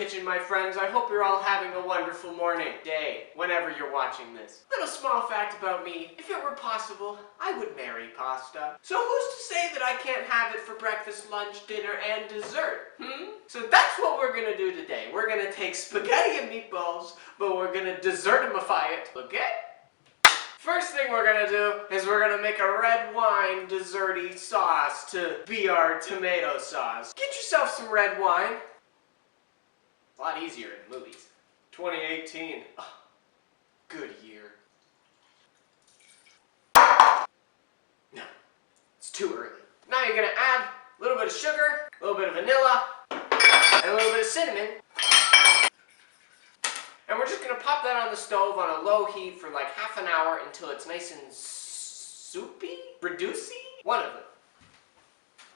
kitchen, my friends. I hope you're all having a wonderful morning, day, whenever you're watching this. Little small fact about me, if it were possible, I would marry pasta. So who's to say that I can't have it for breakfast, lunch, dinner, and dessert? So that's what we're gonna do today. We're gonna take spaghetti and meatballs, but we're gonna dessert-imify it, okay? First thing we're gonna do is we're gonna make a red wine desserty sauce to be our tomato sauce. Get yourself some red wine. A lot easier in movies. 2018. Oh, good year. No, it's too early. Now you're gonna add a little bit of sugar, a little bit of vanilla, and a little bit of cinnamon. And we're just gonna pop that on the stove on a low heat for like half an hour until it's nice and soupy? Reducey? One of them.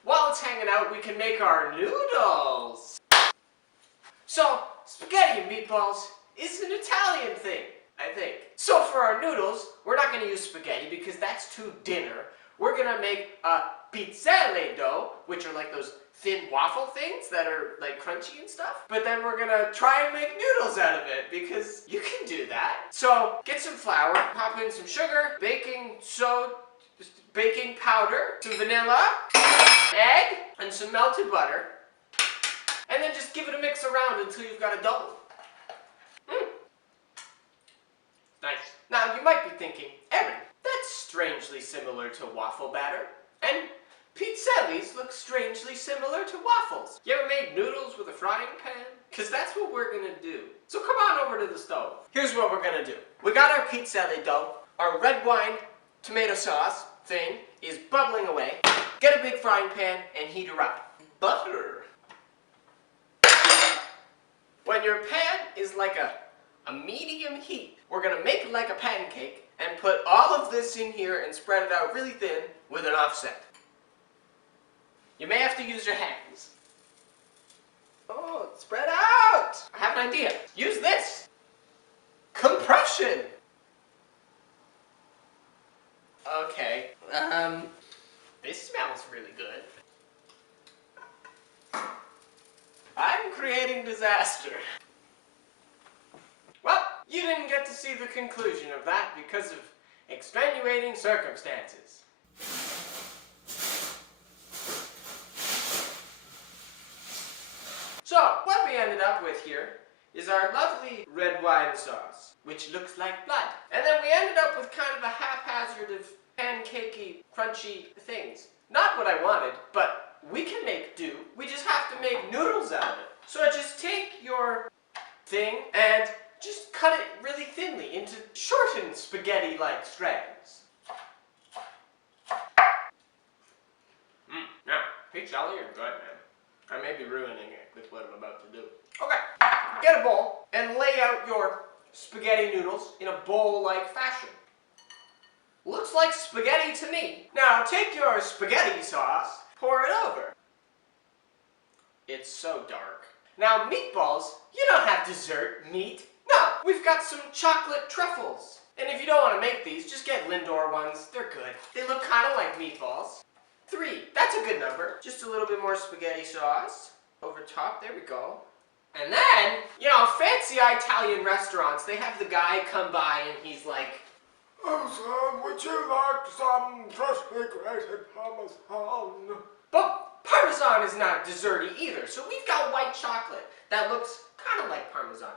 While it's hanging out, we can make our noodles. So, spaghetti and meatballs is an Italian thing, I think. So for our noodles, we're not gonna use spaghetti because that's too dinner. We're gonna make a pizzelle dough, which are like those thin waffle things that are like crunchy and stuff. But then we're gonna try and make noodles out of it because you can do that. So get some flour, pop in some sugar, baking powder, some vanilla, egg, and some melted butter. And then just give it a mix around until you've got a dough. Nice. Now you might be thinking, Erin, that's strangely similar to waffle batter. And pizzelles look strangely similar to waffles. You ever made noodles with a frying pan? Because that's what we're gonna do. So come on over to the stove. Here's what we're gonna do. We got our pizzelle dough. Our red wine tomato sauce thing is bubbling away. Get a big frying pan and heat her up. Butter. When your pan is like a medium heat, we're gonna make it like a pancake and put all of this in here and spread it out really thin with an offset. You may have to use your hands. Oh, spread out! I have an idea. Use this. Compression. Okay. This smells really good. I'm creating disaster. Well, you didn't get to see the conclusion of that because of extenuating circumstances. So, what we ended up with here is our lovely red wine sauce, which looks like blood. And then we ended up with kind of a haphazard of pancakey, crunchy things. Not what I wanted, but we can make do. We just have to make noodles out of it. So just take your thing and just cut it really thinly into shortened spaghetti-like strands. Now, pizzelle are good, man. I may be ruining it with what I'm about to do. Okay, get a bowl and lay out your spaghetti noodles in a bowl-like fashion. Looks like spaghetti to me. Now take your spaghetti sauce, pour it over. It's so dark. Now meatballs, you don't have dessert meat. No, we've got some chocolate truffles. And if you don't want to make these, just get Lindor ones. They're good. They look kind of like meatballs. 3, that's a good number. Just a little bit more spaghetti sauce over top. There we go. And then, you know, fancy Italian restaurants, they have the guy come by and he's like, "Oh, son, would you like some freshly grated Parmesan?" But Parmesan is not desserty either, so we've got white chocolate that looks kind of like Parmesan.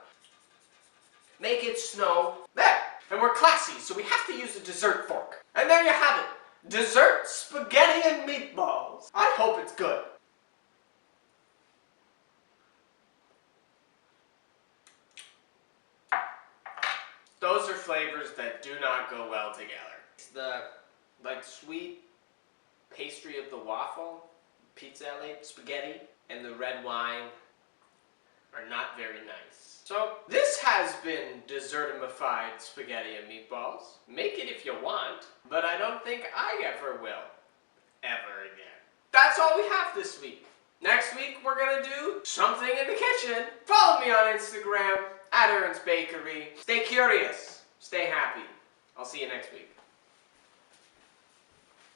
Make it snow. There. And we're classy, so we have to use a dessert fork. And there you have it. Dessert spaghetti and meatballs. I hope it's good. Those are flavors that do not go well together. It's the, like, sweet pastry of the waffle, pizzelle, spaghetti, and the red wine are not very nice. So this has been dessert-imified spaghetti and meatballs. Make it if you want, but I don't think I ever will. Ever again. That's all we have this week. Next week we're gonna do something in the kitchen. Follow me on Instagram, @Aaron's Bakery. Stay curious. Stay happy. I'll see you next week.